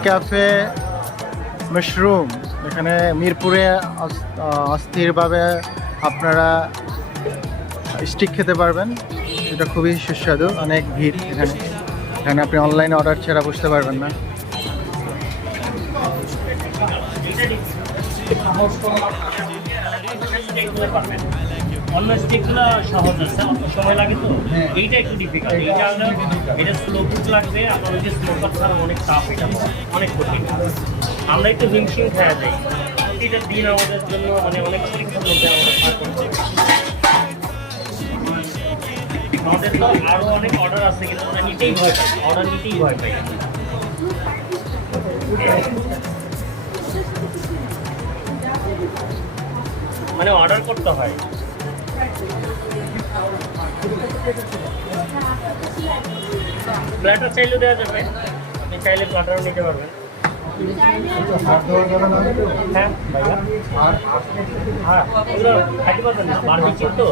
Cafe mushroom, এখানে মিরপুরে অস্থিরভাবে আপনারা স্টিক খেতে পারবেন। এটা খুবই সুস্বাদু, অনেক ভিড় এখানে। এখানে আপনি অনলাইনে অর্ডার ছাড়া বসতে পারবেন না। অন্য স্টিকগুলো সহজ আছে, অত সময় লাগে তো এইটা একটু ডিফিকাল্ট। এইটা হলো এটা স্লো কুক লাগবে, আপনার যে স্মোকার ছাড়া অনেক টাফ, এটা অনেক কঠিন। আমরা একটু হিমশিম খাওয়া যাই, এটা দিন আমাদের জন্য মানে অনেক পরীক্ষার মধ্যে আমরা পার করতে। আমাদের তো আরও অনেক অর্ডার আছে, কিন্তু আমরা নিতেই ভয় পাই, অর্ডার নিতেই ভয় পাই। মানে অর্ডার করতে হয়। প্ল্যাটার চাইলেও দেওয়া যাবে, আপনি চাইলে প্ল্যাটারও নিতে পারবেন। হ্যাঁ ভাইয়া, হ্যাঁ ওগুলো খাইতে পারবেন না, বারবিকিউ তো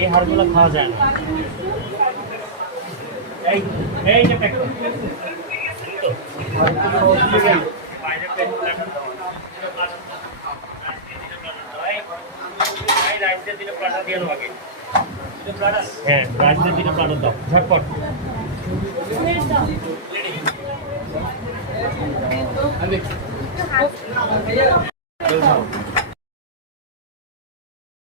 এই হাড়গুলো খাওয়া যায় না। এইটা প্যাক করুন তো বাইরে প্যাক রাইস দিয়ে দিলে প্ল্যাটার দিয়ে নেবো আগে। হ্যাঁ রাইস দিয়ে দিলে প্ল্যাটার দাও ঝটপট।